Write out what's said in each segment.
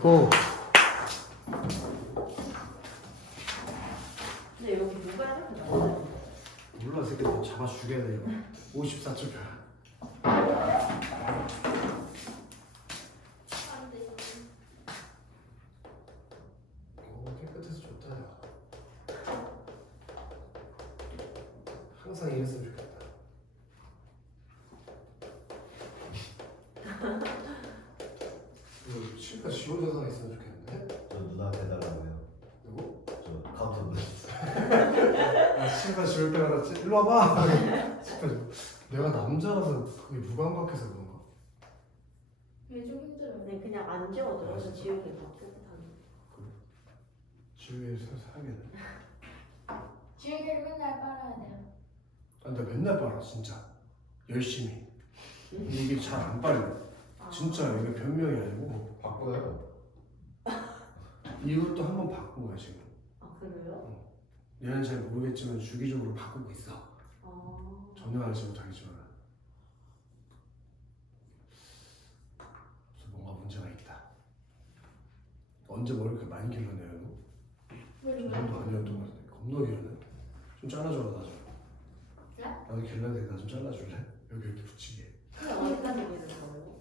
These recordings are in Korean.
고. 근데 여기 누가 해야 되는 거야? 몰라 새끼 너 잡아 죽여야 돼 이거. 54초표야. 오 깨끗해서 좋다. 야. 항상 이랬으면 좋겠다. 이거 실컷 지원 대사가 있으면 좋겠는데? 저 누나 해달라고요. 누구? 저 카운터 눌러. 아 실컷 지울 때마다 일로 와봐. 실컷 내가 남자라서 그게 무감각해서 그런가? 왜 좀 힘들어요? 근데 그냥 안 지워져서 지우개 막 깨끗하게. 지우개 사야겠네. 지우개를 맨날 빨아야 돼요. 아, 근데 맨날 빨아 진짜 열심히. 이게 잘 안 빨려. 진짜 이게 변명이 아니고 바꿔요. 이것도 한번 바꾼 거야 지금. 아 그래요? 얘는 잘 모르겠지만 주기적으로 바꾸고 있어. 아. 전혀 알지 못하겠지만 그래서 뭔가 문제가 있다. 언제 머리 이렇게 많이 길렀냐 너? 왜 저 정도 아니었던 것 같은데 겁나 길었네. 좀 잘라줘라 나 좀. 네? 나도 길러야 돼. 나 좀 잘라줄래? 여기 이렇게 붙이게. 근데 어디까지 보이는 거예요?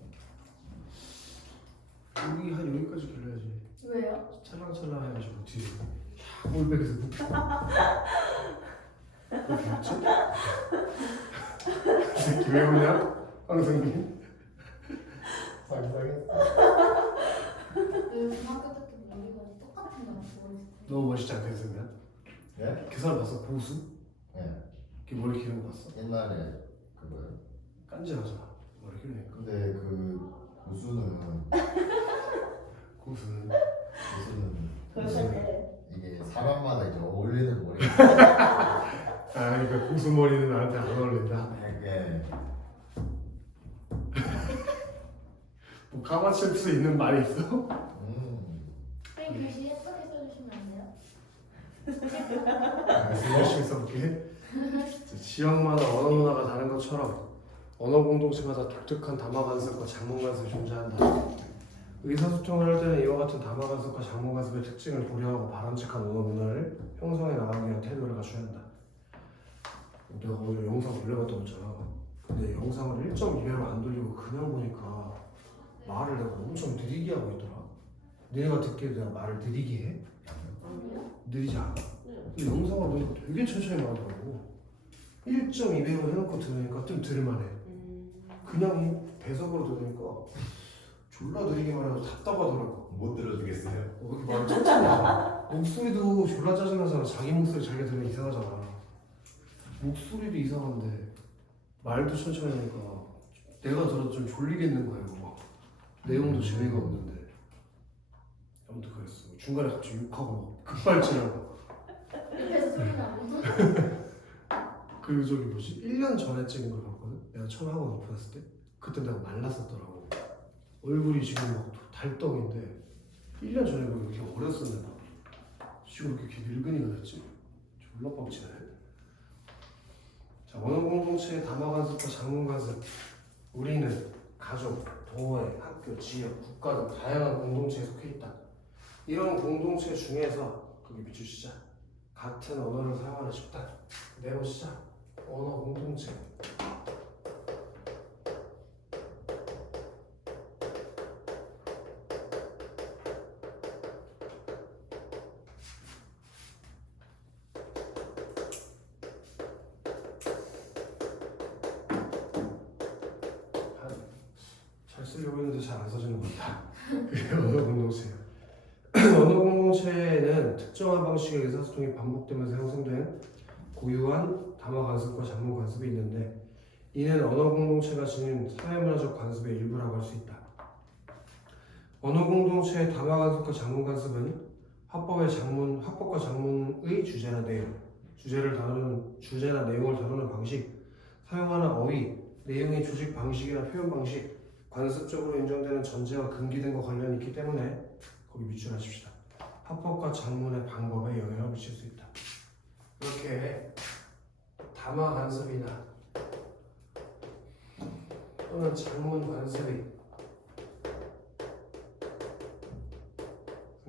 여기 한 여기까지 길러야지. 왜요? 찰랑찰랑 해가지고 뒤에 올백에서 묶여. 왜 길었지? 이 새끼 왜 오냐? 황성민. 상상했어. 왜 중학교 때부터 여기까지 똑같은 거 머리 너무 멋있지 않게 생겼냐? 예? 그 사람 봤어? 고수? 예. 걔 머리 기른 거 봤어? 옛날에 그거요. 깐지나잖아 머리 기르니까. 근데 그 고수는 고수는 그런데 이게 사람마다 이제 어울리는 머리. 아 그러니까 고수 머리는 나한테 안 어울린다. 예. 뭐 가마칠 수 있는 말이 있어? 선생님 글씨 예쁘게 써주시면 안 돼요? 열심히 써볼게. 지역마다 언어 문화가 다른 것처럼 언어 공동체마다 독특한 담화 간섭과 작문 간섭이 존재한다. 의사소통을 할 때는 이와 같은 담화 간섭과 작문 간섭의 특징을 고려하고 바람직한 언어 문화를 형성해 나가기 위한 태도를 갖춰야 한다. 내가 오늘 영상 돌려봤다 했잖아. 근데 영상을 1.2배로 안 돌리고 그냥 보니까 말을 내가 엄청 느리게 하고 있더라. 내가 듣기에 내가 말을 느리게 해? 아니요? 느리지 않아. 네. 근데 영상을 보니까 되게 천천히 말하더라고. 1.2배로 해놓고 들으니까 좀 들을만해. 그냥 배속으로 들으니까 졸라 느리게 말해서 답답하더라고. 못 들어주겠어요. 왜 이렇게 말을 천천히 해? 목소리도 졸라 짜증나잖아. 자기 목소리 자기가 들으면 이상하잖아. 목소리도 이상한데 말도 천천히 하니까 내가 들어도 좀 졸리겠는 거야 이거 막. 내용도 재미가 없는데 아무튼 그랬어. 중간에 갑자기 욕하고 막 급발진하고. 옆에서 소리 나고. 그 저기 뭐지? 1년 전에 찍은 걸 봤거든? 내가 처음 학원 오픈했을 때 그때 내가 말랐었더라고. 얼굴이 지금 막 달덩인데 1년 전에 보면 이렇게 어렸었는데 지금 이렇게 늙은이가 됐지? 졸라 뻥치네. 자, 언어 공동체의 담화 간섭과 작문 간섭. 우리는 가족, 동호회, 학교, 지역, 국가 등 다양한 공동체에 속해 있다. 이런 공동체 중에서 거기 밑줄 치자. 같은 언어를 사용하는 집단. 내보시자. 언어 공동체. 잘 쓰려고 했는데 잘 안 써지는 것 같다. 그게 언어 공동체예요. 언어 공동체는 특정한 방식의 의사소통이 반복되면서 형성된 고유한 담화 간섭과 작문 간섭이 있는데 이는 언어 공동체가 지닌 사회문화적 간섭의 일부라고 할 수 있다. 언어 공동체의 담화 간섭과 작문 간섭은 화법과 작문의 주제나 내용, 주제나 내용을 다루는 방식, 사용하는 어휘, 내용의 조직 방식이나 표현 방식, 관습적으로 인정되는 전제와 금기 등과 관련이 있기 때문에 거기 밑줄하십시다. 화법과 작문의 방법에 영향을 미칠 수 있다. 이렇게 담화 간섭이나 또는 작문 관습이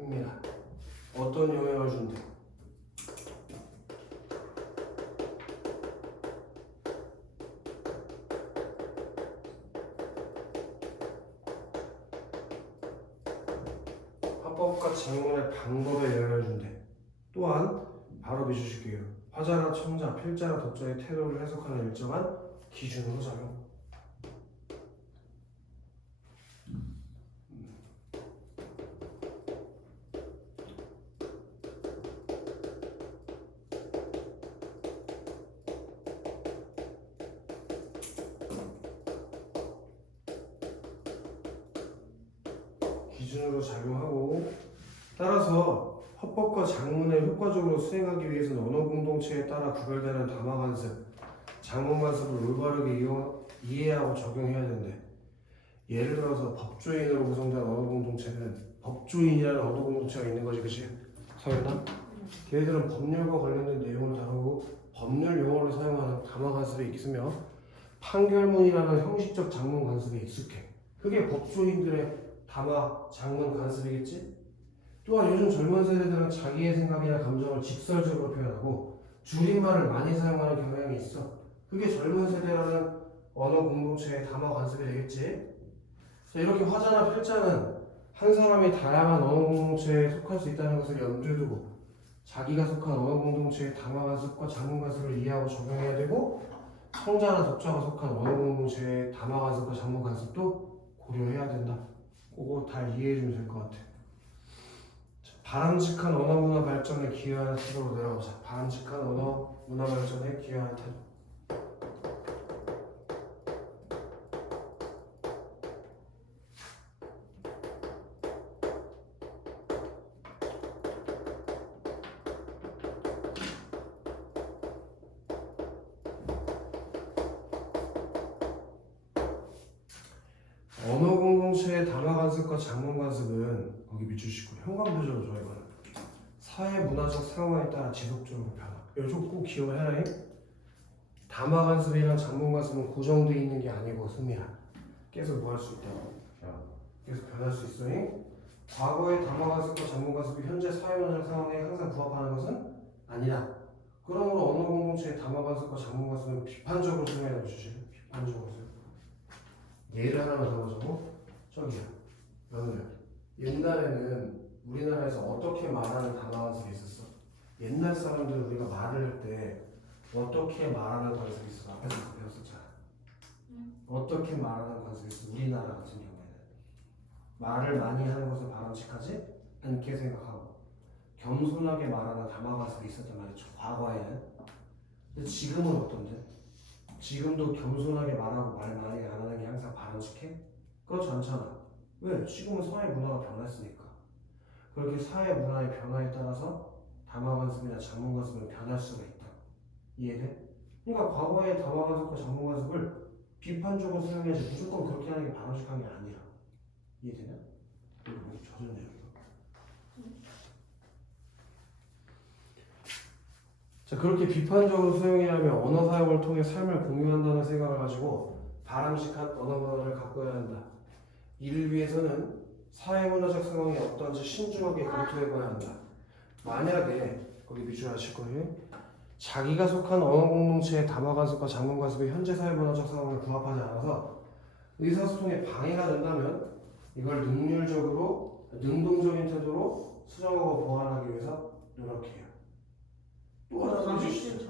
흥미라. 어떤 영향을 준대? 화법과 작문의 방법에 영향을 준대. 또한 바로 비춰줄게요. 화자나 청자, 필자나 독자의 태도를 해석하는 일정한 기준으로 작용. 기준으로 작용하고 따라서 화법과 작문을 효과적으로 수행하기 위해서는 언어 공동체에 따라 구별되는 담화 관습, 작문 관습을 올바르게 이해하고 적용해야 된대. 예를 들어서 법조인으로 구성된 언어 공동체는 법조인이라는 언어 공동체가 있는 거지, 그치? 서연아? 걔네들은 법률과 관련된 내용을 다루고 법률 용어를 사용하는 담화 관습에 있으며 판결문이라는 형식적 작문 관습에 익숙해. 그게 법조인들의 담화, 작문 관습이겠지? 또한 요즘 젊은 세대들은 자기의 생각이나 감정을 직설적으로 표현하고 줄임말을 많이 사용하는 경향이 있어. 그게 젊은 세대라는 언어 공동체의 담화 관습이 되겠지? 자, 이렇게 화자나 필자는 한 사람이 다양한 언어 공동체에 속할 수 있다는 것을 염두에 두고 자기가 속한 언어 공동체의 담화 관습과 작문 관습을 이해하고 적용해야 되고 청자나 독자가 속한 언어 공동체의 담화 관습과 작문 관습도 고려해야 된다. 그거 다 이해해주면 될 것 같아. 자, 바람직한 언어 문화 발전에 기여하는 태도로 내려가자. 바람직한 언어 문화 발전에 기여하는 태도. 언어 공동체의 담화 관습과 작문 관습은 거기 밑주시고 현관표적으로 저희가 사회 문화적 상황에 따라 지속적으로 변화. 요즘 꼭 기억해라. 담화 관습이랑 작문 관습은 고정되어 있는 게 아니고 승리야. 계속 뭐 할 수 있다고? 계속 변할 수 있어. 과거의 담화 관습과 작문 관습이 현재 사회 문화적 상황에 항상 부합하는 것은 아니다. 그러므로 언어 공동체의 담화 관습과 작문 관습은 비판적으로 생각해 보시죠. 비판적으로. 예를 하나만 들어보자고. 저기야, 며느리. 옛날에는 우리나라에서 어떻게 말하는 담화 관습이 있었어? 옛날 사람들 우리가 말을 할 때 어떻게 말하는 관습이 있어? 앞에서 배웠었잖아. 어떻게 말하는 관습이 있어? 우리나라 같은 경우에는 말을 많이 하는 것을 바람직하지 않게 생각하고 겸손하게 말하는 담화 관습이 있었단 말이죠. 과거에는. 근데 지금은 어떤데? 지금도 겸손하게 말하고 말 많이 안 하는 게 항상 바람직해? 그렇지 않잖아. 왜? 지금은 사회 문화가 변했으니까. 그렇게 사회 문화의 변화에 따라서 담화 관습이나 작문 관습은 변할 수가 있다. 이해돼? 그러니까 과거의 담화 관습과 작문 관습을 비판적으로 사용해야지 무조건 그렇게 하는 게 바람직한 게 아니라. 이해되냐? 이거 젖었네. 자, 그렇게 비판적으로 수용해야 하면 언어 사용을 통해 삶을 공유한다는 생각을 가지고 바람직한 언어 문화를 가꿔야 한다. 이를 위해서는 사회문화적 상황이 어떤지 신중하게 검토해봐야 한다. 만약에 거기 밑줄 하실 거예요. 자기가 속한 언어 공동체의 담화 관습과 작문 관습이 현재 사회문화적 상황에 부합하지 않아서 의사소통에 방해가 된다면 이걸 능동적인 태도로 수정하고 보완하기 위해서 노력해요. 또 하나 해주시죠.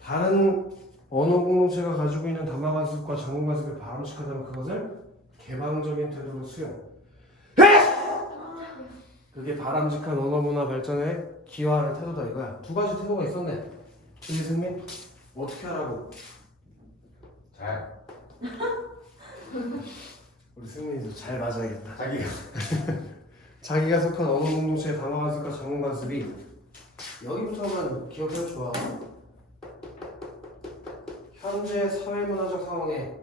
다른 언어 공동체가 가지고 있는 담화 관습과 작문 관습이 바람직하다면 그것을 개방적인 태도로 수용. 그게 바람직한 언어 문화 발전에 기여하는 태도다 이거야. 두 가지 태도가 있었네. 우리 승민 어떻게 하라고? 잘. 우리 승민이도 잘 맞아야겠다. 자기가 속한 언어 공동체의 담화 관습과 작문 관습이 여기부터만 기억해도 좋아. 현재 사회문화적 상황에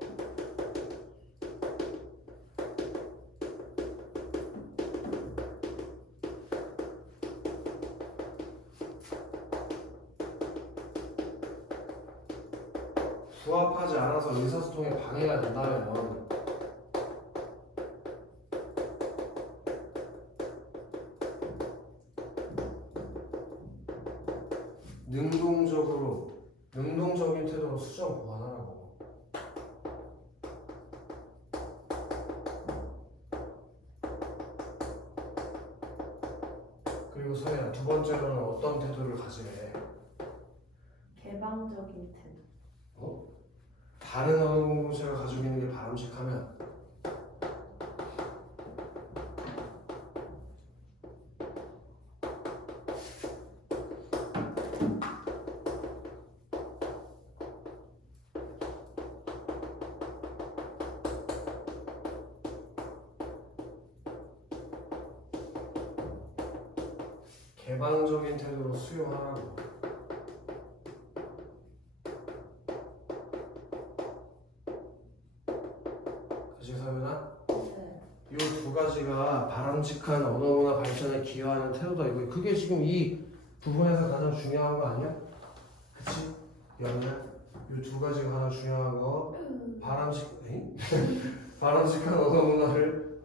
부합하지 않아서 의사소통에 방해가 된다면 능동적인 태도로 수정 보완하라고. 그리고 서연아, 두 번째로는 어떤 태도를 가지래? 개방적인 태도. 다른 언어 공동체가 가지고 있는 게 바람직하면 개방적인 태도로 수용하라고. 그치 서연아? 네. 이 두 가지가 바람직한 언어문화 발전에 기여하는 태도다 이거. 그게 지금 이 부분에서 가장 중요한 거 아니야? 그치? 연우야? 이 두 가지가 가장 중요한 거. 바람직한 언어문화를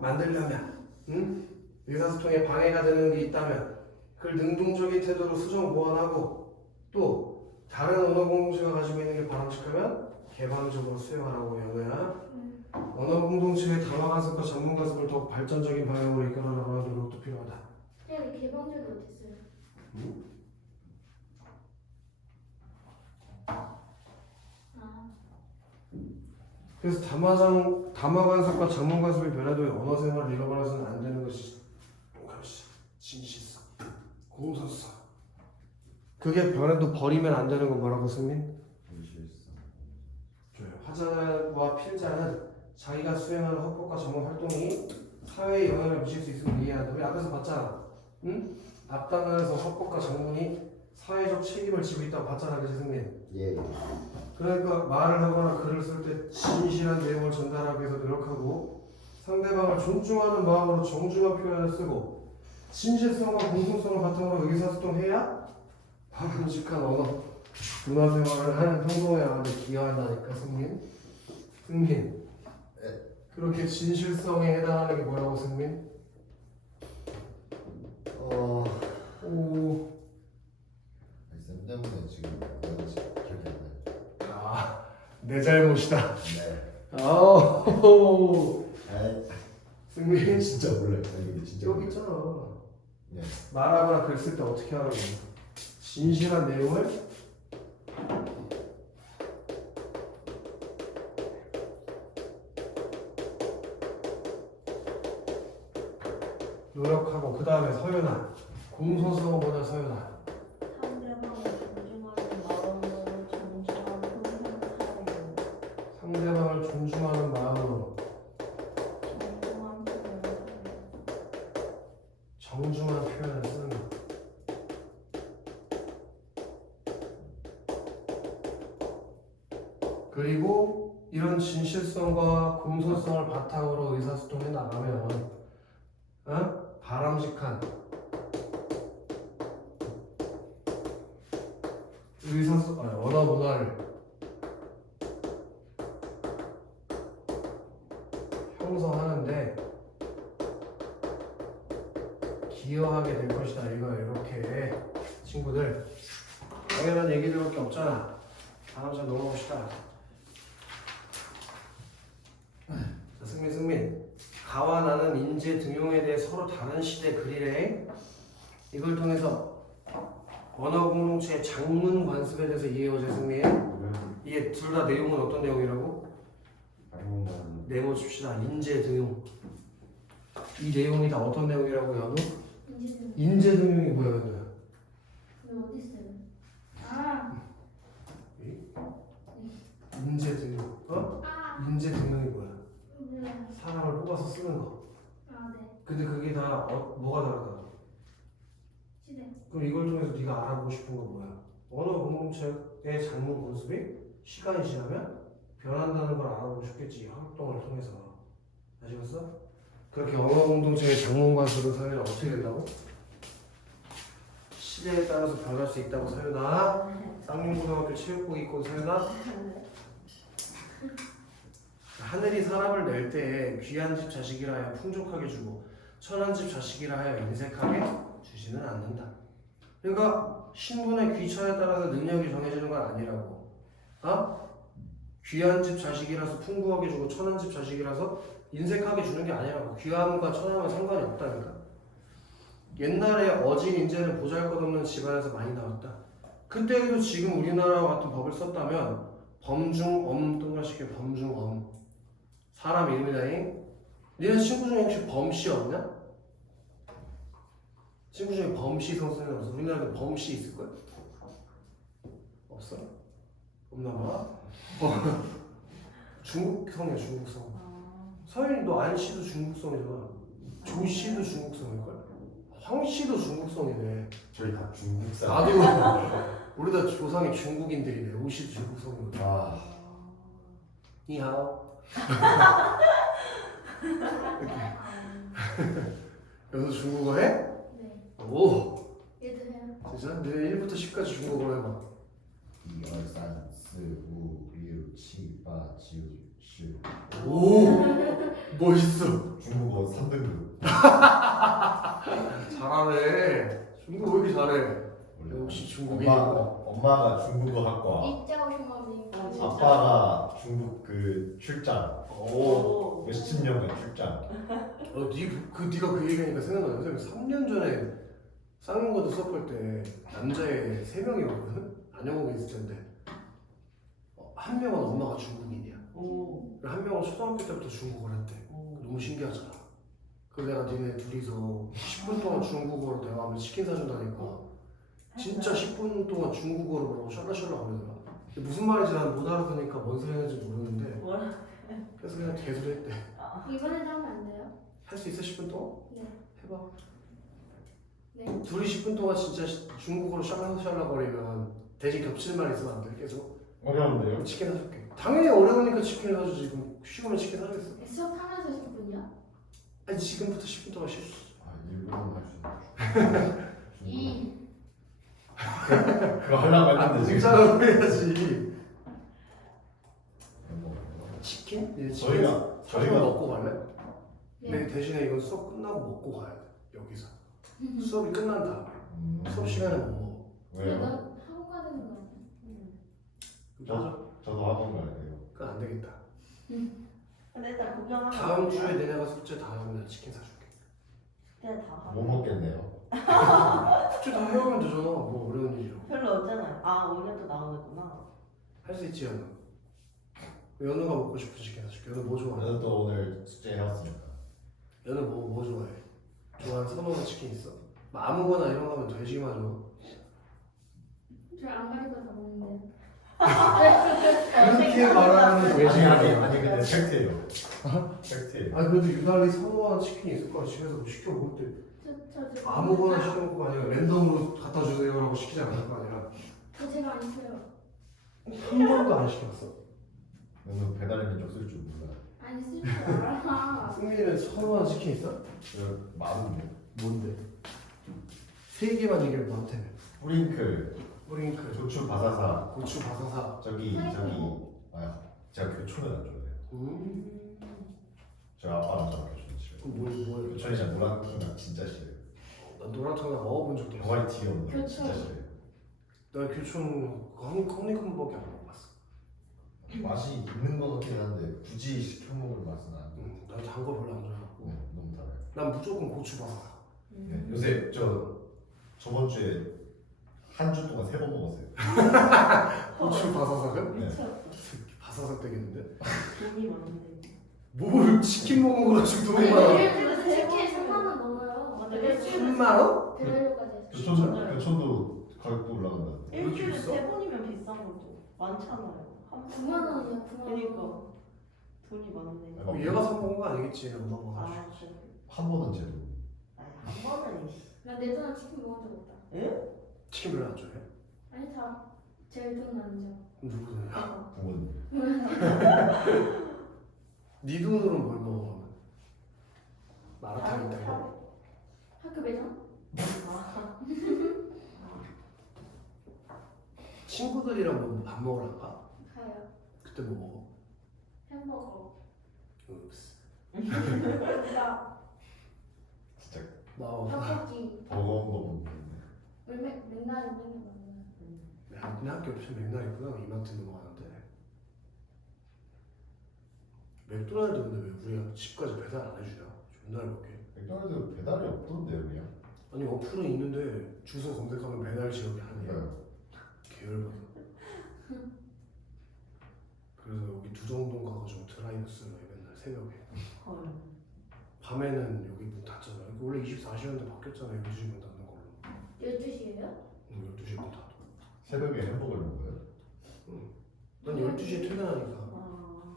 만들려면, 응? 의사소통에 방해가 되는 게 있다면 그걸 능동적인 태도로 수정 보완하고, 또 다른 언어 공동체가 가지고 있는 게 바람직하면 개방적으로 수용하라고. 연우야. 언어 공동체의 다화 간섭과 전문 간섭을 더욱 발전적인 방향으로 이끌어나가는 노력도 필요하다. 네, 개방적이 어딨어요? 아, 그래서 담화 간섭과 장문 간섭이 변해도 언어 생활을 잃어버려서는 안 되는 것이 진실성, 공손성. 그게 변해도 버리면 안 되는 건 뭐라고 승민? 화자와 필자는 자기가 수행하는 헌법과 전문 활동이 사회에 영향을 미칠 수 있음을 이해한다. 우리 앞에서 봤잖아. 응? 앞단에서 헌법과 전문이 사회적 책임을 지고 있다고 봤잖아. 그치 승민? 예. 그러니까 말을 하거나 글을 쓸 때 진실한 내용을 전달하기 위해서 노력하고, 상대방을 존중하는 마음으로 정중한 표현을 쓰고, 진실성과 공통성을 바탕으로 의사소통해야 바람직한 언어 문화생활을 하는 평소에 하는데 기여한다니까. 승민 그렇게 진실성에 해당하는 게 뭐라고 승민? 오. 쌤 때문에 지금 뭔지 기억이 안 나요. 내 잘못이다. 네. 승민 진짜 몰라요. 근데 진짜 여기 몰라요. 있잖아. 네. 말하거나 글 쓸 때 어떻게 하라고? 진실한 내용을 노력하고, 그 다음에 서연아, 공소성어보다 서연아, 상대방을 존중하는 마음으로 상대방을 존중하는 마음으로 정중한 표현을 하고 정중한 표현을 쓰는 것. 그리고 이런 진실성과 공손성을 바탕으로 의사소통해 나가면, 바람직한 언어 문화를 형성하는데 기여하게 될 것이다. 이거 이렇게 친구들 당연한 얘기들밖에 없잖아. 다음 장 넘어봅시다. 자, 승민 가와 나는 인재 등용에 대해 서로 다른 시대 글이래. 이걸 통해서 언어 공동체의 장문 관습에 대해서 이해해보자. 승민 이게 둘 다 내용은 어떤 내용이라고? 네모 칩시다. 인재 등용. 이 내용이 다 어떤 내용이라고 연우? 인재 등용이 뭐야 연우야? 이거 어딨어요? 아, 인재 등용. 인재 등용이 뭐야? 몰라요. 사람을 뽑아서 쓰는 거. 아, 네. 근데 그게 다 뭐가 다르다? 시대. 그럼 이걸 통해서 네가 알아보고 싶은 건 뭐야? 언어 공동체의 장문 관습이 시간이 지나면 변한다는 걸 알아보고 싶겠지. 활동을 통해서. 아시겠어? 그렇게 언어 공동체의 장문 관습은 사회는 어떻게 된다고? 시대에 따라서 변할 수 있다고. 서윤아, 쌍용고등학교 체육복 입고 서윤아, 하늘이 사람을 낼 때 귀한 집 자식이라 하여 풍족하게 주고 천한 집 자식이라 하여 인색하게 주지는 않는다. 그러니까 신분의 귀천에 따라서 능력이 정해지는 건 아니라고. 귀한 집 자식이라서 풍부하게 주고 천한 집 자식이라서 인색하게 주는 게 아니라고. 귀함과 천함은 상관이 없다니까. 옛날에 어진 인재는 보잘것없는 집안에서 많이 나왔다. 그때도 지금 우리나라와 같은 법을 썼다면 범중엄 동그라시게 범중엄 사람 이름이다잉. 니네 친구 중에 혹시 범씨 없냐? 친구 중에 범씨 성선이 없어. 우리나라도 범씨 있을걸? 없어? 없나 봐. 중국성이야 중국성. 서현이 너 안씨도 중국성이잖아. 조씨도 중국성일걸? 황씨도 중국성이네. 저희 다 중국산. 나도 우리 다 조상이 중국인들이네. 오씨도 중국성이거든. 아, 니하오. 여기서 중국어 해? 네. 오 얘도 해요. 진짜? 너네 1부터 10까지 중국어로 해봐. 1, 2, 3, 4, 5, 6, 7, 8, 9, 10. 오 멋있어. 중국어 3등급. 잘하네. 중국어 왜 이렇게 잘해? 역시 중국인이구나. 엄마가 중국어 학과. 이자오 슈머니. 아빠가 중국 그 출장. 오. 몇십 년간 출장. 네가 그 얘기하니까 생각나요. 선생님 3년 전에 쌍용고등 수업할 때 남자애 3명이었거든? 안영옥에 있을 텐데 한 명은 엄마가 중국인이야. 그리고 한 명은 초등학교 때부터 중국어를 했대. 너무 신기하잖아. 그래서 내가 니네 둘이서 10분 동안 중국어로 대화하면 치킨 사준다니까 진짜 10분 동안 중국어로 뭐라고 샬라샬라 거리더라. 무슨 말인지 난 못 알아듣으니까 뭔 소리 하는지 모르는데 그래서 그냥 개소리 했대. 이번에도 하면 안 돼요? 할 수 있어 10분 동안? 네. 해봐. 네. 둘이 10분 동안 진짜 중국어로 샬라샬라 거리면 대신 겹칠 말 있으면 안 돼. 계속 어려운데요? 그럼 치킨 사줄게. 당연히 어려우니까 치킨을 사주지. 그럼 쉬우면 치킨 사주겠어. 수업하면서 10분이요? 아니 지금부터 10분 동안 쉬어. 아, 일부러는 할수 있는. 2. 그거 하려고 했는데 지금. 문자로 해야지. 치킨? 이제 치킨 저희가 먹고 갈래? 네. 네. 대신에 이건 수업 끝나고 먹고 가야 돼. 여기서. 수업이 끝난 다음에. 수업 시간에 못 먹어. 왜요? 난 학원 가야 되는 거 아니야? 저도 학원 가야 돼요. 그건 안 되겠다. 근데 일단 구경하면 다음 주에 내가 숙제 다 하면 내가 치킨 사줄게. 그때 다 하고 못 먹겠네요. 숙제 다 해오면 되잖아. 뭐 어려운 일이라고. 별로 없잖아요. 아 오늘 또 나오는구나. 할 수 있지 연우. 연우가 먹고 싶은 치킨 사줄게. 연우 뭐 좋아해? 저는 또 오늘 숙제 해왔으니까. 연우 뭐 좋아해? 좋아하는 선호하는 치킨 있어? 뭐 아무거나 이런 거 하면 돼지만 줘. 저안 가리고 다 먹는데. 그렇게 말하는 돼지야. 아니 근데 팩트예요. 팩트예요. 아니 그래도 유달리 선호하는 치킨이 있을 거야. 집에서 뭐 시켜 먹을 때 저 아무거나 시켜 먹을 거 아니야. 랜덤으로 갖다 주세요라고 시키지 않을 거 아니야. 제가 안 시켜요. 한 번도 안 시켰어. 저는 배달의 민족 쓸 줄 몰라요. 아니 쓸 줄 알아. 승민이는 선호하는 치킨 있어? 저 많은데. 뭔데? 3개만 얘기해 너한테. 프링클, 프링클, 조추 바사사. 고추 바사사. 저기 아 제가 교촌을 안 좋아해요. 저희 아빠랑 저랑 교촌 싫어요. 그럼 뭐예요? 교촌이 진짜 노란통닭 진짜 싫어요. 난 노란통닭 먹어본 적도 없어. 병아리 튀겨온 거 교촌. 진짜 싫어요. 나 교촌 허니콤밖에 안 먹어봤어. 맛이 있는 거 같긴 한데 굳이 시켜 먹을 맛은 안 나요. 나단 거 별로 안 좋아하고. 너무 달아요. 난 무조건 고추 바사사. 네, 요새 저번 주에 한 주 동안 3번 먹었어요. 고추 바사사가? 네. 바사사 되겠는데? 돈이 많은데. 뭘 치킨 먹은 거 가지고 돈이 많아. 이렇게 3만 원 넘어요. 맞아, 일주일에 3만 원? 대관료까지 해서. 교촌도 가격도 올라간다. 왜 이렇게 일주일에 비싸? 3번이면 비싼 거죠. 많잖아요. 9만 원이야 9만 원. 그러니까 돈이 많네. 어, 얘가 사 먹은 거 아니겠지? 엄마가 아 가지고. 진짜. 한 번은 제도. 아니 한 번은 난내 돈에 치킨 먹은 적 없다. 치킨 별로 안 좋아해? 아니 다 제일 돈 많은 누구 돈이야? 부모님. 네 돈으로는 뭘 먹어 그러면? 마라탕 있다 이거? 학교 매점? 아, 친구들이랑 뭐 밥 먹으러 안 가? 가요. 그때 뭐 먹어? 햄버거. 읍스. 나 진짜 나 떡볶이. 버거운 거 먹는데. 맨날 만나. 근데 학교 옆에 맥날 있구나. 이마트 넘어가는데. 맥도날드 근데 왜 우리가 집까지 배달 안 해주냐? 존나 열받게. 맥도날드 배달이 없던데요, 그냥. 아니 어플은 있는데 주소 검색하면 배달 지역이 아니야. 네. 계열받아. 그래서 여기 두정동 가가지고 드라이브 스루에 맨날 새벽에. 헐. 밤에는 여기 문 닫잖아. 여기 원래 24시간인데 바뀌었잖아. 12시 문 닫는 걸로. 12시에요? 12시에 문 닫아. 새벽에 햄버거를 먹어요? 난 12시에 퇴근하니까. 아,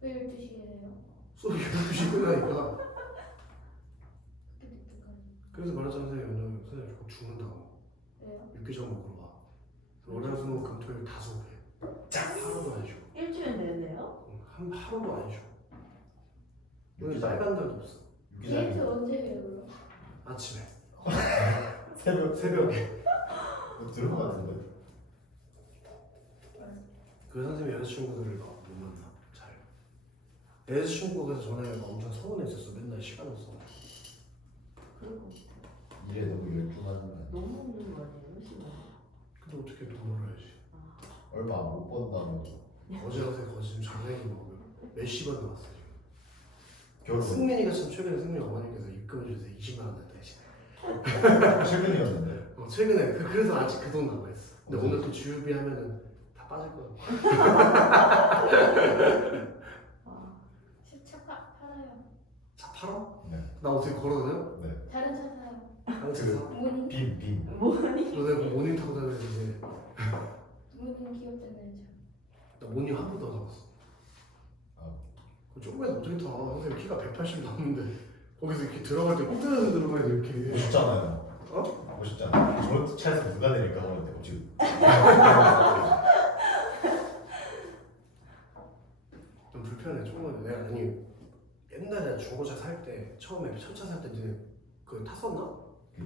왜 12시에요? 수업이 12시에 끝나니까. 그렇게 늦게까지. 그래서 말했잖아 선생님. 선생님 곧 죽는다고. 왜요? 육개장 먹으러 와. 월화수목 금토일 다 수업해. 하루도 안 쉬어. 일주일 내내요? 한 하루도 안 쉬어. 오늘 육개장. 빨간 날도 없어. 데이트 육개장. 언제 해요 그럼? 아침에. 새벽에. 들은 것 같은데. 그 선생님 여자친구들을 막 못 만나. 잘. 내 여자친구가 그래서 전화해서 엄청 서운했었어. 맨날 시간 없어. 그럴 것 같아. 일에 너무 열중하는. 너무 먹는 거 아니에요, 시간? 근데 어떻게 돈 벌어야지. 얼마 못 번다면서. 어제 지금 장난이 먹으면 몇십원 나왔어 지금. 결혼. 승민이가 참 최근에 승민이 어머니께서 입금해 주세요 20만 원 냈다. 최근이었는데. 최근에 그래서 아직 그 돈 남아 있어. 근데 오늘 또 주유비 하면은 다 빠질 거야. 아, 팔아요. 차 팔아? 네. 나 어떻게 걸어다녀? 네. 다른 차 사요. 당장 사? 모닝. 빈. 뭐니? 너 내가 모닝 타고 다녔는데 모닝 귀엽잖아요. 나 모닝 한 번도 안 타봤어. 아. 그 조금에서 어떻게 타? 선생님 키가 180 넘는데 거기서 이렇게 들어갈 때 꼭대기에서 들어가야 돼 이렇게. 멋있잖아요. 어? 멋있잖아. 저 차에서 누가 내릴까 하는데 지금. 좀 불편해. 조금만 내가 아니 옛날에 중고차 살 때 처음에 첫차 살 때 이제 그 탔었나?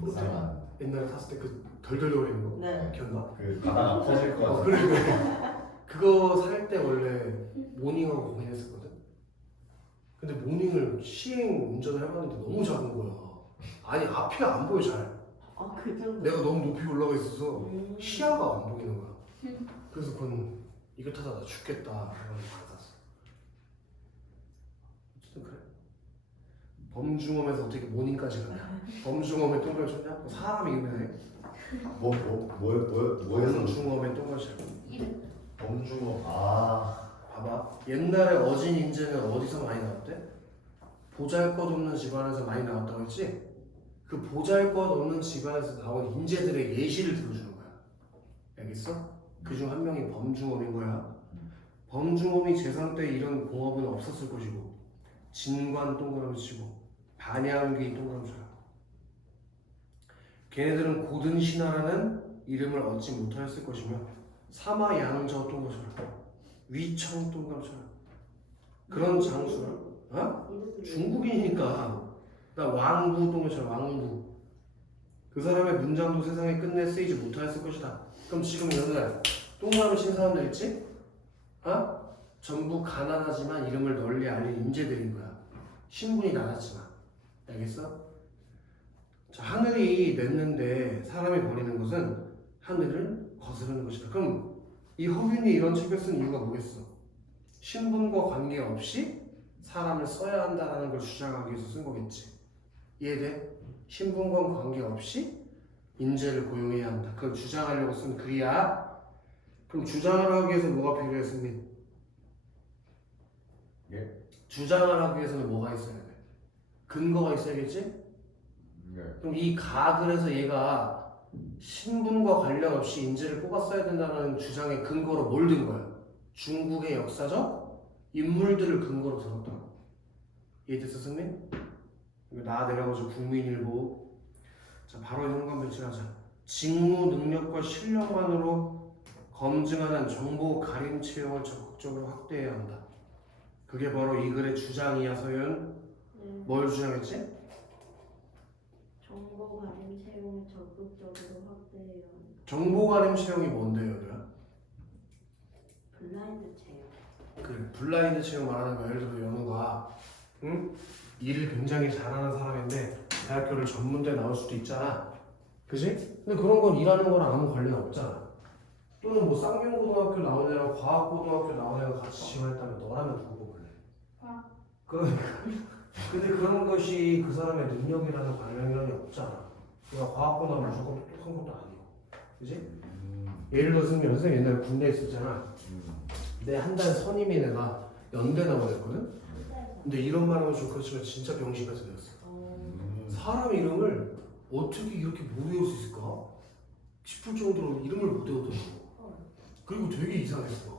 이상한. 옛날에 탔을 때 그 덜덜거리는 거 네. 기억나? 그 가다가 터질 것 같은. 그래. 그거 살 때 원래 모닝하고 고민했었거든. 근데 모닝을 시행 운전을 해봤는데 너무 작은 거야. 아니 앞이 안 보여 잘. 아, 그 정도? 내가 너무 높이 올라가 있어서 음. 시야가 안 보이는 거야. 그래서 그건 이거 타다 나 죽겠다 해가지고 안 탔어. 어쨌든 그래. 범중험에서 어떻게 모닝까지 가냐? 범중험에 똥을 쳤냐? 사람이 유명해. 뭐였어? 범중험에 똥을 쳐. 이름. 범중어. 아. 봐봐. 옛날에 어진 인재는 어디서 많이 나왔대? 보잘것없는 집안에서 많이 나왔다고 했지? 그 보잘것없는 집안에서 나온 인재들의 예시를 들어주는 거야. 알겠어? 그중 한 명이 범중업인 거야. 범중업이 재산 때 이런 공업은 없었을 것이고 진관 동그라미 치고 반야귀 동그라미 쳐요. 걔네들은 고든 신하라는 이름을 얻지 못하였을 것이며 사마양저 동그라미 쳐요. 위청 동그라미 쳐요. 그런 장수를 어? 중국인이니까 나 왕부 동그라미 왕부 그 사람의 문장도 세상에 끝내 쓰이지 못하였을 것이다. 그럼 지금 여기가 동그라미 친 사람들 있지? 어? 전부 가난하지만 이름을 널리 알린 인재들인 거야. 신분이 낮았지만. 알겠어? 자, 하늘이 냈는데 사람이 버리는 것은 하늘을 거스르는 것이다. 그럼 이 허균이 이런 책을 쓴 이유가 뭐겠어? 신분과 관계없이 사람을 써야 한다는 걸 주장하기 위해서 쓴 거겠지. 이해돼? 신분과 관계없이 인재를 고용해야 한다. 그걸 주장하려고 쓴 글이야. 그럼 주장을 하기 위해서 뭐가 필요해, 승민? 예? 주장을 하기 위해서는 뭐가 있어야 돼? 근거가 있어야겠지? 네. 그럼 이 가글에서 얘가 신분과 관련 없이 인재를 뽑았어야 된다는 주장의 근거로 뭘 든 거야? 중국의 역사적 인물들을 근거로 들었다고. 이해됐어, 승민? 이거 나 내려가지고 국민일보. 자, 바로 현관 배치하자. 직무 능력과 실력만으로 검증하는 정보 가림 채용을 적극적으로 확대해야 한다. 그게 바로 이 글의 주장이야, 서윤. 네. 뭘 주장했지? 정보 가림 채용을 적극적으로 확대해야 한다. 정보 가림 채용이 뭔데요, 얘들아? 블라인드 채용. 그래, 블라인드 채용 말하는 거야. 예를 들어 연우가 응? 일을 굉장히 잘하는 사람인데 대학교를 전문대 나올 수도 있잖아. 그지? 근데 그런 건 일하는 거랑 아무 관련 없잖아. 또는 뭐 쌍용고등학교 나온 애랑 과학고등학교 나온 애가 같이 지원했다면 너라면 누구 뽑을래? 과학. 그러니까. 근데 그런 것이 그 사람의 능력이라는 관련이 없잖아. 그러니까 과학고 나면 무조건 똑똑한 것도 아니고. 그지? 예를 들어 승민 선생님 옛날에 군대에 있었잖아. 내 한 달 선임인 애가 연대 나오랬거든? 근데 이런 말 하면 좀 그렇지만 진짜 병신 같은 애였어. 사람 이름을 어떻게 이렇게 못 외울 수 있을까 싶을 정도로 이름을 못 외우더라고. 그리고 되게 이상했어.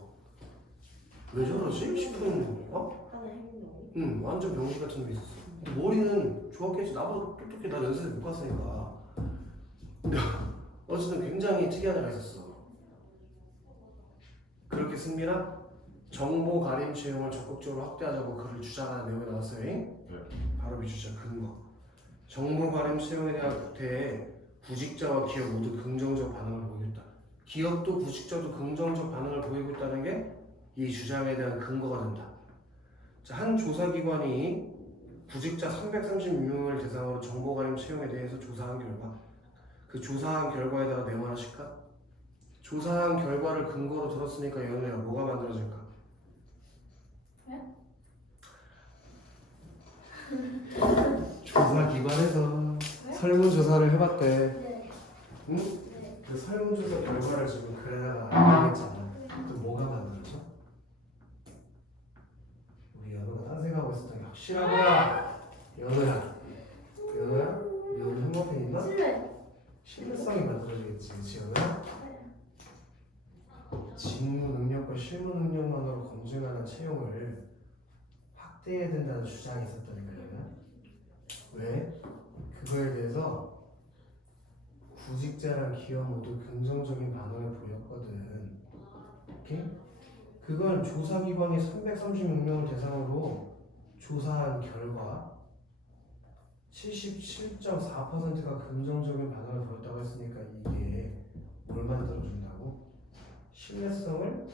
왜 저러지? 싶은 하는 행동이. 응, 완전 병신 같은 놈이 있었어. 근데 머리는 좋았겠지. 나보다 똑똑해. 나 연세를 못 갔으니까. 근데 어쨌든 굉장히 특이한 애가 있었어. 그렇게 승민아 정보 가림 채용을 적극적으로 확대하자고 글을 주장하는 내용이 나왔어요. 바로 미주자 근거. 정보 가림 채용에 대한 국태에 구직자와 기업 모두 긍정적 반응을 보이겠다. 기업도 구직자도 긍정적 반응을 보이고 있다는 게 이 주장에 대한 근거가 된다. 자, 한 조사기관이 구직자 336명을 대상으로 정보 가림 채용에 대해서 조사한 결과, 그 조사한 결과에 따라 내용하실까? 조사한 결과를 근거로 들었으니까 연우야 뭐가 만들어질까? 네? 조사기관에서 설문조사를 해봤대. 네. 응? 네. 그 설문조사 결과를 지금 글에다가 얘기했잖아. 또 뭐가 만들어져? 우리 연우가 탄생하고 있었던 게 확실하구나. 연우야. 연우야? 니 오늘 행복팬 있나? 실내. 신뢰성이 만들어지겠지, 그치 연우야? 직무 능력과 실무 능력만으로 검증하는 채용을 확대해야 된다는 주장이 있었다니까 연우야. 왜? 그거에 대해서 구직자랑 기업 모두 긍정적인 반응을 보였거든. 오케이? 그건 조사기관이 336명을 대상으로 조사한 결과 77.4%가 긍정적인 반응을 보였다고 했으니까 이게 뭘 만들어준다고? 신뢰성을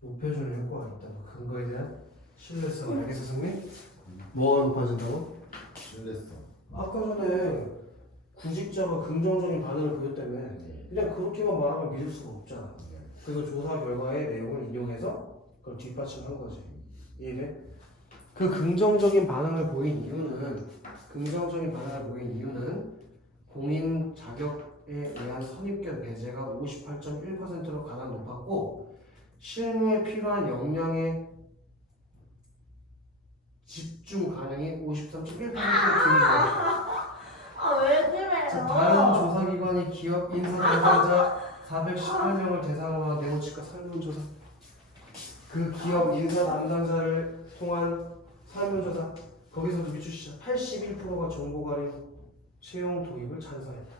높여주는 효과가 있다고. 근거에 대한 신뢰성. 알겠어 승민? 뭐가 높아진다고? 신뢰성. 아까 전에 구직자가 긍정적인 반응을 보였다며. 그냥 그렇게만 말하면 믿을 수가 없잖아. 그래서 조사 결과의 내용을 인용해서 그걸 뒷받침한 거지. 이해돼? 그 긍정적인 반응을 보인 이유는 공인 자격에 대한 선입견 배제가 58.1%로 가장 높았고 실무에 필요한 역량의 집중 가능이 53.1%로 줄었다. 왜 그래요? 자, 다른 조사기관이 기업 인사 담당자 418명을 대상으로 한 네오치과 설문조사, 그 기업 인사 담당자를 통한 설문조사, 거기서도 미추시자 81%가 정보가림 채용 도입을 찬성했다.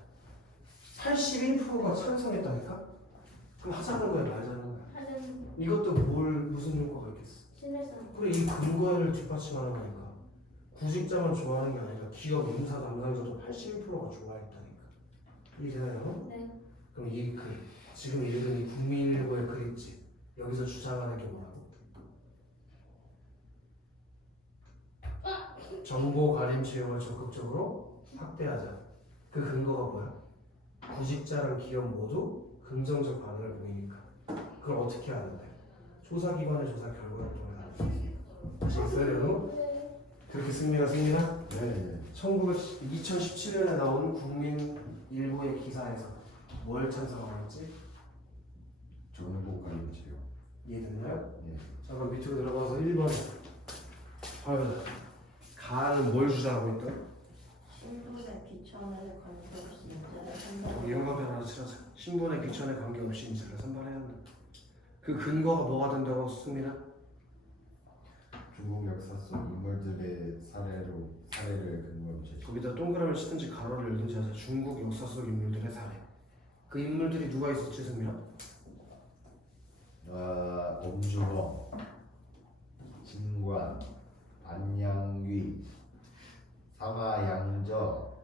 81%가 찬성했다니까? 그럼 하자는 거야 말자는 거야? 하는 이것도 무슨 효과가 있겠어? 신뢰성. 그래, 이 근거를 뒷받침하는 거니까. 구직자만 좋아하는 게 아니라 기업 인사 담당자도 81%가 좋아했다니까. 이해되나요? 네. 그럼 이 글, 지금 읽은 이 국민일보의 글 있지? 여기서 주장하는 게 뭐라고? 정보 가림 채용을 적극적으로 확대하자. 그 근거가 뭐야? 구직자랑 기업 모두 긍정적 반응을 보이니까. 그걸 어떻게 하는데? 조사기관의 조사 결과를 통해 알수 있습니다. 다시 있어요? 그렇게 승리가 승리나? 네. 2017년에 나온 국민일보의 기사에서 뭘 찬성하고 있지? 정보 가림 채용. 이해됐나요? 네. 잠깐 밑으로 들어가서 1번에 과연 가는 뭘 주장하고 있다? 신분에 귀천에 관계없이 인재를 선택. 이용하면 하나 치러서 신분에 귀천에 관계없이 인사를 선발해야 한다. 그 근거가 뭐가 된다고 승민아? 중국 역사 속 인물들의 사례를 근거로 제시. 거기다 동그라미를 치든지 가로를 열든지 하자. 중국 역사 속 인물들의 사례. 그 인물들이 누가 있었지 승민아? 엄주범, 진관, 안양귀, 상하양저,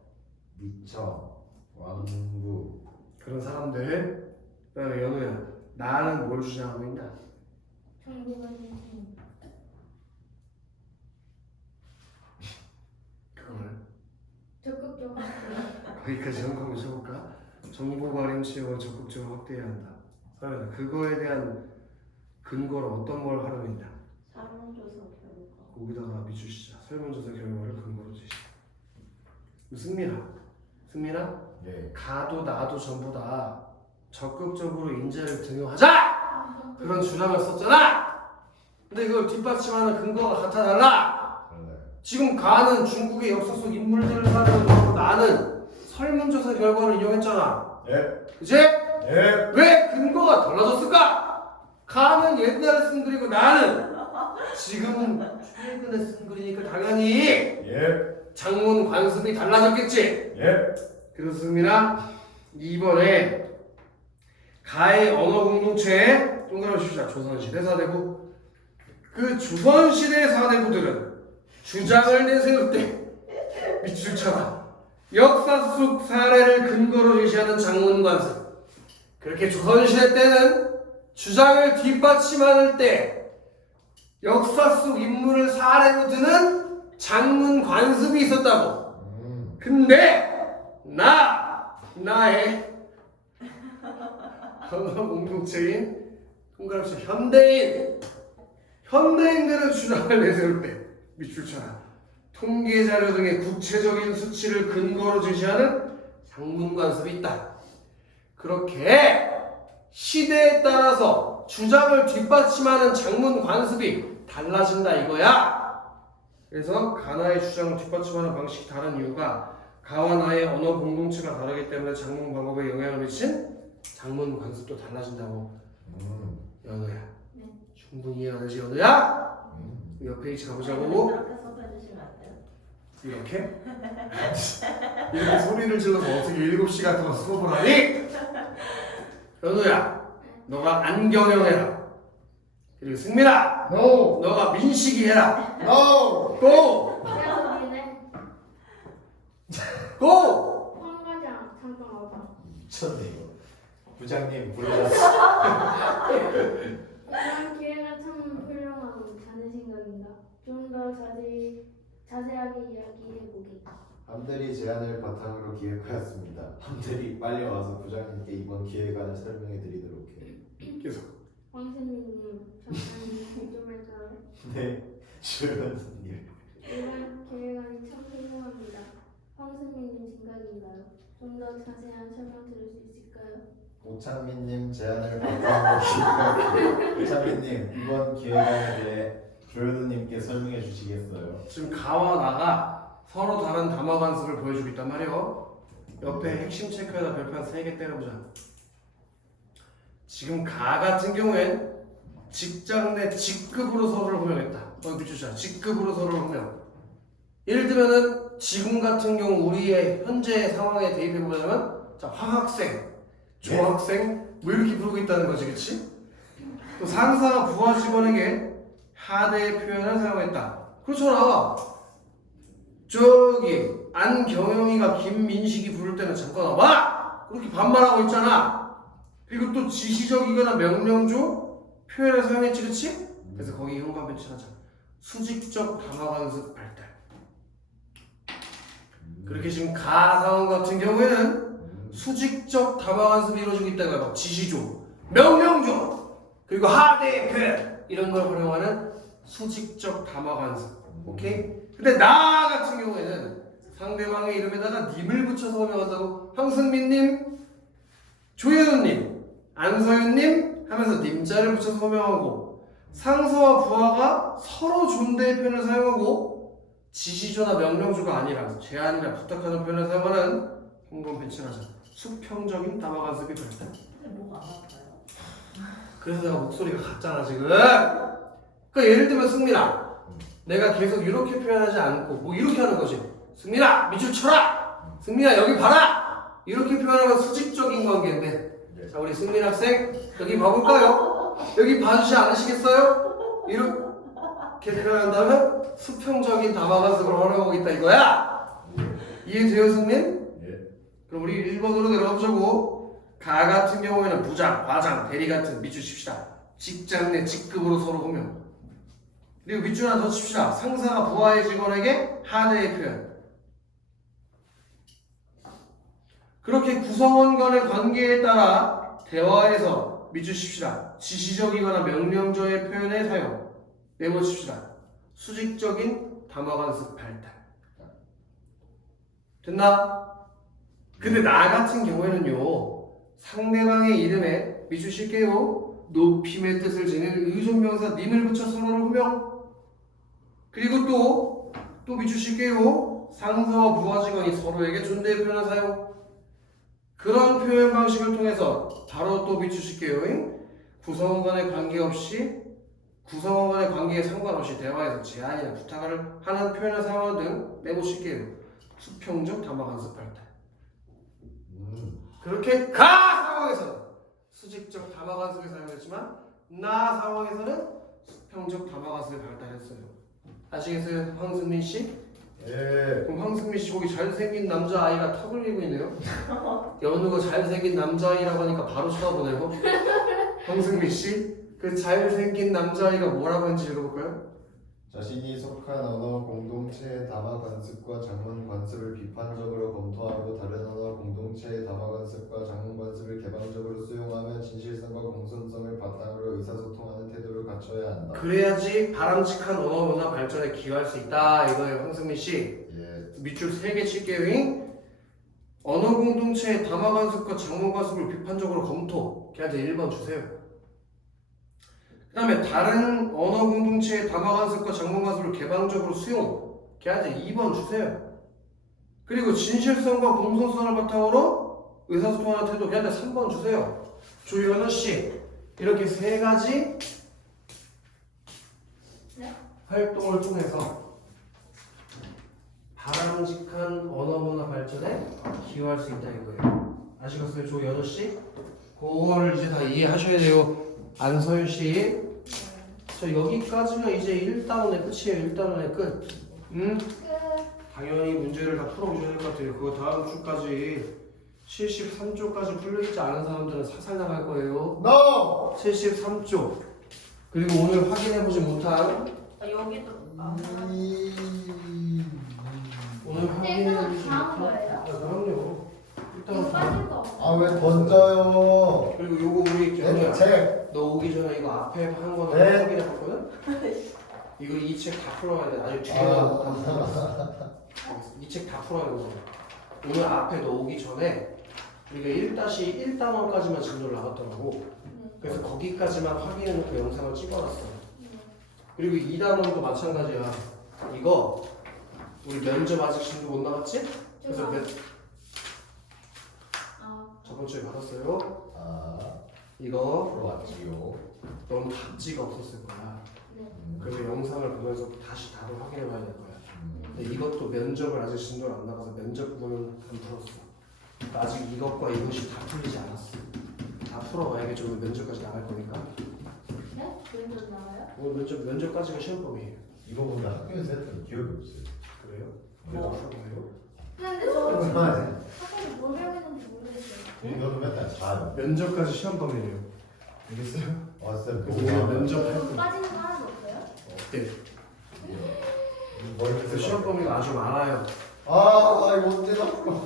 미청, 왕부. 그런 사람들. 그다음에 연우야, 나는 뭘 주장하고 있나? 정보가림. 그걸 적극적으로. 여기까지 한번 해볼까? 정보 발행 지역을 적극적으로 확대해야 한다. 서연아, 그거에 대한 근거를 어떤 걸 활용했냐? 설문조사 결과. 거기다가 미주시자 설문조사 결과를 근거로 제시. 승민아, 네. 가도 나도 전부 다 적극적으로 인재를 등용하자! 그런 주장을 썼잖아! 근데 이걸 뒷받침하는 근거가 같아 달라! 그러네. 지금 가는 중국의 역사 속 인물들을 가지고 나는 설문조사 결과를 이용했잖아. 예. 그치? 예. 왜 근거가 달라졌을까? 가는 옛날에 쓴 글이고 나는 지금은 최근에 쓴 글이니까 당연히 예. 장문 관습이 달라졌겠지? 예. 그렇습니다. 이번에 가의 언어 공동체에 동그라미 칩시다. 조선시대 사대부. 그 조선시대 사대부들은 주장을 내세울 때 밑줄 쳐봐. 역사 속 사례를 근거로 제시하는 장문 관습. 그렇게 조선시대 때는 주장을 뒷받침할 때 역사 속 인물을 사례로 드는 장문 관습이 있었다고. 근데 나의 언어 공동체인 동그라미 현대인들은 주장을 내세울 때 밑줄 쳐라. 통계 자료 등의 구체적인 수치를 근거로 제시하는 장문 관습이 있다. 그렇게 시대에 따라서 주장을 뒷받침하는 장문 관습이 달라진다 이거야. 그래서 가나의 주장을 뒷받침하는 방식이 다른 이유가 가와 나의 언어 공동체가 다르기 때문에 장문 방법에 영향을 미친 장문 관습도 달라진다고. 연우야. 네. 충분히 이해가 되지 연우야? 옆 페이지 가보자고. 그렇게 섭외해주시면 안 돼요? 이렇게? 이렇게 소리를 질러서 어떻게 7시간 동안 수업을 하니? 연우야, 너가 안경영해라. 그리고 승민아, No. 너가 민식이 해라. No. 고! 대학이네. 고! 황과장 잠깐 와봐. 미쳤네 이거. 부장님 불러놨어. 이런 기회가 참 훌륭하고 자네 생각인가? 좀 더 자세하게 이야기해보게. 함대리 제안을 바탕으로 기획하였습니다. 함대리 빨리 와서 부장님께 이번 기획안을 설명해 드리도록 해. 계속. 황선생님, 잠깐 좀 할까요? 네. 주연님. 이번 기획안이 참 훌륭합니다. 황선생님 생각인가요? 좀 더 자세한 설명 들을 수 있을까요? 오창민님 제안을 바탕으로 기획할 오창민님 이번 기획안에 대해 조현우님께 설명해 주시겠어요? 지금 가와 나가 서로 다른 담화 관습을 보여주고 있단 말이에요. 옆에 핵심 체크에다 별표 한 3개 때려보자. 지금 가 같은 경우엔 직장 내 직급으로 서로를 호명했다. 비추자. 직급으로 서로를 호명. 예를 들면은 지금 같은 경우 우리의 현재 상황에 대입해 보자면 자 화학생, 조학생 뭐 이렇게 부르고 있다는 거지, 그렇지? 또 상사가 부하 직원에게 하대의 표현을 사용했다. 그렇잖아. 저기 안경영이가 김민식이 부를 때는 잠깐 와봐! 그렇게 반말하고 있잖아. 그리고 또 지시적이거나 명령조 표현을 사용했지, 그치? 그래서 거기 현관변 칠하자. 수직적 담화관습 발달. 그렇게 지금 가 상황 같은 경우에는 수직적 담화관습이 이루어지고 있다고 해봐. 지시조, 명령조, 그리고 하대의 표현 이런 걸 활용하는 수직적 담화관습. 오케이? 근데 나 같은 경우에는 상대방의 이름에다가 님을 붙여서 호명한다고. 황승민님, 조현우님, 안서윤님 하면서 님자를 붙여서 호명하고, 상사와 부하가 서로 존대의 표현을 사용하고 지시조나 명령조가 아니라 제안이나 부탁하는 표현을 사용하는 홍범 배치하자. 수평적인 담화관습이 발달. 근데 목 안 아파요? 그래서 내가 목소리가 같잖아 지금. 그러니까 예를 들면 승민아, 내가 계속 이렇게 표현하지 않고 뭐 이렇게 하는 거지. 승민아 밑줄 쳐라. 승민아 여기 봐라. 이렇게 표현하면 수직적인 관계인데. 자 우리 승민 학생 여기 봐볼까요? 여기 봐주지 않으시겠어요? 이렇게 표현한다면 수평적인 담화관습을 활용하고 있다 이거야. 이해돼요 승민? 예. 그럼 우리 1번으로 내려가보자고. 가 같은 경우에는 부장, 과장, 대리 같은 밑줄 칩시다. 직장 내 직급으로 서로 호명. 그리고 밑줄 하나 더 칩시다. 상사가 부하의 직원에게 하대의 표현. 그렇게 구성원 간의 관계에 따라 대화에서 밑주십시다. 지시적이거나 명령조의 표현의 사용. 내보십시다. 수직적인 담화관습 발달. 됐나? 근데 나 같은 경우에는요, 상대방의 이름에 밑주실게요. 높임의 뜻을 지닌 의존명사 님을 붙여 서로를 호명. 그리고 또 밑주실게요. 상사와 부하 직원이 서로에게 존대의 표현을 사용. 그런 표현 방식을 통해서 바로 또 밑주실게요. 구성원 간의 관계에 상관없이 대화에서 제안이나 부탁을 하는 표현을 사용하는 등 내보실게요. 수평적 담화 관습 발달. 그렇게 가 상황에서는 수직적 담화 관습을 사용했지만 나 상황에서는 수평적 담화 관습을 발달했어요. 아시겠어요, 황승민 씨? 예. 그럼 황승민 씨 거기 잘생긴 남자 아이가 턱을 이고 있네요. 여느 잘생긴 남자 아이라고 하니까 바로 쳐다보네요. 황승민 씨, 그 잘생긴 남자 아이가 뭐라고 하는지 읽어볼까요? 자신이 속한 언어 공동체의 담화 관습과 장문 관습을 비판적으로 검토하고 다른 언어 공동체의 담화 관습과 장문 관습을 개방적으로 수용하며 진실성과 공손성을 바탕으로 의사소통하는 태도를 갖춰야 한다. 그래야지 바람직한 언어 문화 발전에 기여할 수 있다 이거예요, 황승민 씨. 예. 밑줄 3개 칠게요. 언어 공동체의 담화 관습과 장문 관습을 비판적으로 검토. 걔한테 1번 주세요. 그 다음에 다른 언어 공동체의 담화 관습과 장문 관습을 개방적으로 수용. 걔한테 2번 주세요. 그리고 진실성과 공손성을 바탕으로 의사소통하는 태도. 걔한테 3번 주세요. 조현우 씨, 이렇게 3가지 네? 활동을 통해서 바람직한 언어 문화 발전에 기여할 수 있다 이거예요. 아시겠어요, 조현우 씨? 그거를 이제 다 이해하셔야 돼요. 안서윤 씨, 저 여기까지가 이제 1단원의 끝이에요. 1단원의 끝. 당연히 문제를 다 풀어보셔야 될 것 같아요. 그거 다음 주까지 73조까지 풀리지 않은 사람들은 사살 나갈 거예요. NO! 73조. 그리고 오늘 확인해보지 못한 여기도 오늘 확인해보지 다 못한 거예요? 그럼요. 이거 일단 빠진 거. 아 왜 던져요? 그리고 요거 우리 네, 경우야. 책. 너 오기 전에 이거 앞에 한 거는 네. 확인해 봤거든? 이거 이 책 다 풀어야 돼. 아직 뒤에 이 책 다 풀어야 돼. 오늘 앞에 너 오기 전에 우리가 1-1단원까지만 진도를 나갔더라고. 그래서 거기까지만 확인해놓고 영상을 찍어놨어. 그리고 2단원도 마찬가지야. 이거 우리 면접 아직 진도 못 나갔지? 그래서 저번 주에 받았어요. 아 이거 들어왔지요. 너무 답지가 없었을 거야. 그래서 영상을 보면서 다시 답을 확인해 봐야 될 거야. 근데 이것도 면접을 아직 진도를 안 나가서 면접 부분은 안 풀었어. 아직 이것과 이것이 다 풀리지 않았어. 다 풀어봐야겠죠. 오늘 면접까지 나갈 거니까. 네? 왼쪽 나와요? 오늘 면접까지가 시험범위에요. 이거 보면 학교에서 했던 기억이 없어요. 그래요? 그래도 풀어봐요. 근데 저 얼마나 사실 뭘 배우는지 모르겠어요. 이거는 맨날 자요. 면접까지 시험범위에요. 알겠어요? 쌤 그래서 오늘 면접 할 그럼 거예요. 빠지는 거 하나도 없어요? 네. 머리 그래서 시험범위가 아주 많아요. 아 이거 언제 나올까?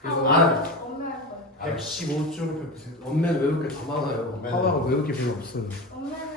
그래서 엄마 할 거예요. 115쪽을 펴보세요. 엄면 외울 게 더 많아요. 엄면은- 화학은 외울 게 별로 없어요. 엄마는